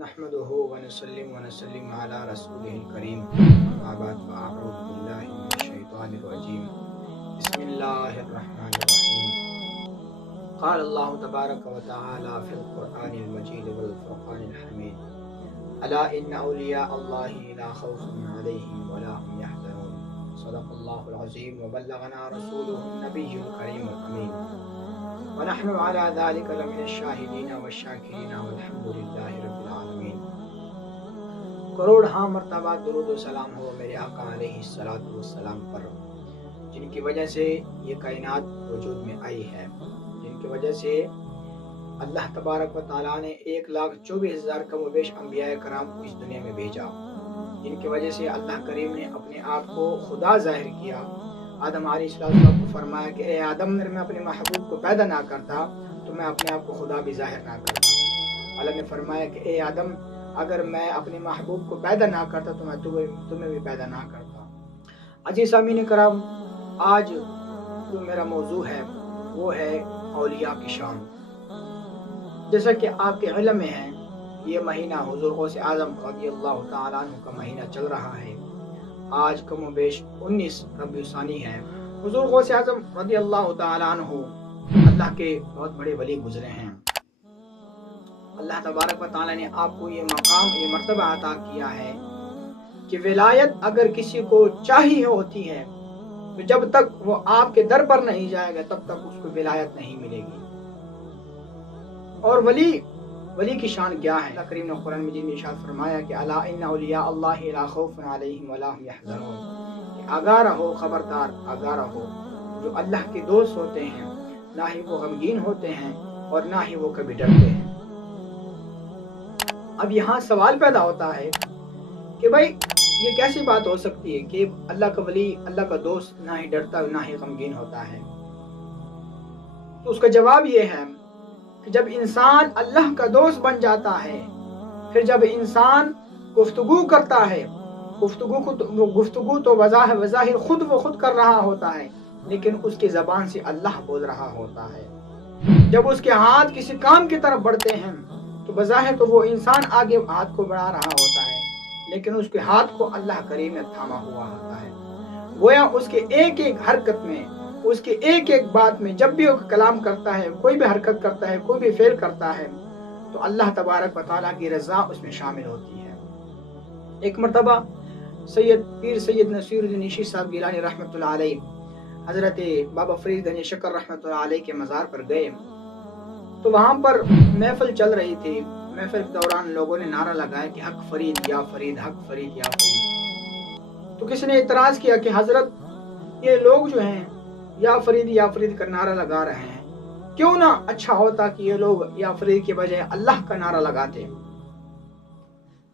نحمده ونصلي ونسلم على رسوله الكريم أما بعد فأعوذ بالله من الشيطان الرجيم بسم الله الرحمن الرحيم قال الله تبارك وتعالى في القرآن المجيد والفرقان الحميد ألا إن أولياء الله لا خوف عليهم ولا هم يحزنون صدق الله العظيم وبلغنا رسوله النبي الكريم الأمين ونحن على ذلك لمن الشاهدين والشاكرين والحمد لله رب العالمین۔ کروڑ ہاں مرتبہ درود و سلام ہو میرے آقا علیہ الصلوۃ والسلام پر، جن کی وجہ سے یہ کائنات وجود میں آئی ہے، جن کی وجہ سے اللہ تبارک و تعالیٰ نے 1,24,000 کم و بیش انبیاء کرام کو اس دنیا میں بھیجا، جن کی وجہ سے اللہ کریم نے اپنے آپ کو خدا ظاہر کیا۔ آدم علیہ السلام کو فرمایا کہ اے آدم، اگر میں اپنے محبوب کو پیدا نہ کرتا تو میں اپنے آپ کو خدا بھی ظاہر نہ کرتا۔ اللہ نے فرمایا کہ اے آدم، اگر میں اپنے محبوب کو پیدا نہ کرتا تو میں تمہیں بھی پیدا نہ کرتا۔ عزیز سامعین کرام، آج جو میرا موضوع ہے وہ ہے اولیاء کی شان۔ جیسا کہ آپ کے علم میں ہے، یہ مہینہ حضور غوث اعظم رضی اللہ تعالیٰ عنہ کا مہینہ چل رہا ہے۔ آج کم و بیش 19 ربیع ثانی ہے۔ حضور غوث اعظم رضی اللہ تعالیٰ عنہ اللہ کے بہت بڑے ولی گزرے ہیں۔ اللہ تبارک و تعالیٰ نے آپ کو یہ مقام، یہ مرتبہ عطا کیا ہے کہ ولایت اگر کسی کو چاہیے ہوتی ہے تو جب تک وہ آپ کے در پر نہیں جائے گا تب تک اس کو ولایت نہیں ملے گی۔ اور ولی کی شان کیا ہے؟ اللہ کریم نے قرآن مجید میں ارشاد فرمایا کہ الا ان اولیاء اللہ لا خوف علیہم ولا هم يحزنون، آگاہ رہو، خبردار آگاہ رہو، جو اللہ کے دوست ہوتے ہیں نہ ہی وہ غمگین ہوتے ہیں اور نہ ہی وہ کبھی ڈرتے ہیں۔ اب یہاں سوال پیدا ہوتا ہے کہ بھائی یہ کیسی بات ہو سکتی ہے کہ اللہ کا ولی، اللہ کا دوست نہ ہی ڈرتا نہ ہی غمگین ہوتا ہے؟ تو اس کا جواب یہ ہے کہ جب انسان اللہ کا دوست بن جاتا ہے، پھر جب انسان گفتگو کرتا ہے، گفتگو تو بظاہر خود کر رہا ہوتا ہے، لیکن اس کی زبان سے اللہ بول رہا ہوتا ہے۔ جب اس کے ہاتھ کسی کام کی طرف بڑھتے ہیں تو بظاہر تو وہ انسان آگے ہاتھ کو بڑھا رہا ہوتا ہے، لیکن اس کے ہاتھ کو اللہ کریم نے تھاما ہوا ہوتا ہے۔ گویا اس کے ایک ایک حرکت میں، اس کے ایک ایک بات میں، جب بھی وہ کلام کرتا ہے، کوئی بھی حرکت کرتا ہے، کوئی بھی فعل کرتا ہے، تو اللہ تبارک و تعالیٰ کی رضا اس میں شامل ہوتی ہے۔ ایک مرتبہ پیر سید نصیر الدین عشی صاحب گیلانی رحمۃ اللہ علیہ حضرت بابا فرید گنج شکر رحمۃ اللہ علیہ کے مزار پر گئے، تو وہاں پر محفل چل رہی تھی۔ محفل کے دوران لوگوں نے نعرہ لگایا کہ حق فرید یا فرید، حق فرید یا فرید۔ تو کسی نے اعتراض کیا کہ حضرت، یہ لوگ جو ہیں یا فرید کا نعرہ لگا رہے ہیں، کیوں نہ اچھا ہوتا کہ یہ لوگ یا فرید کے بجائے اللہ کا نعرہ لگاتے؟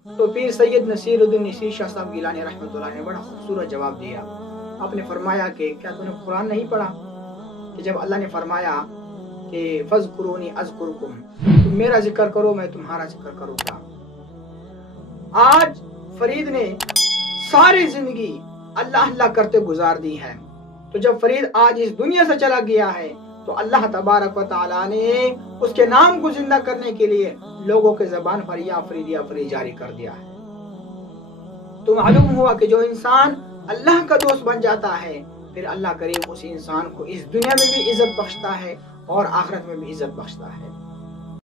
تو پیر سید نصیر الدین عشی شاہ صاحب گیلانی رحمۃ اللہ نے بڑا خوبصورت جواب دیا۔ آپ نے فرمایا کہ کیا تم نے قرآن نہیں پڑھا کہ جب اللہ نے فرمایا کہ فَاذْكُرُونِي أَذْكُرْكُمْ، تم میرا ذکر کرو میں تمہارا ذکر کروں گا۔ آج فرید نے ساری زندگی اللہ اللہ کرتے گزار دی ہے، تو جب فرید آج اس دنیا سے چلا گیا ہے تو اللہ تبارک و تعالیٰ نے اس کے نام کو زندہ کرنے کے لیے لوگوں کے زبان پر یا فرید جاری کر دیا ہے۔ تو معلوم ہوا کہ جو انسان اللہ کا دوست بن جاتا ہے، پھر اللہ کریم اس انسان کو اس دنیا میں بھی عزت بخشتا ہے اور آخرت میں بھی عزت بخشتا ہے۔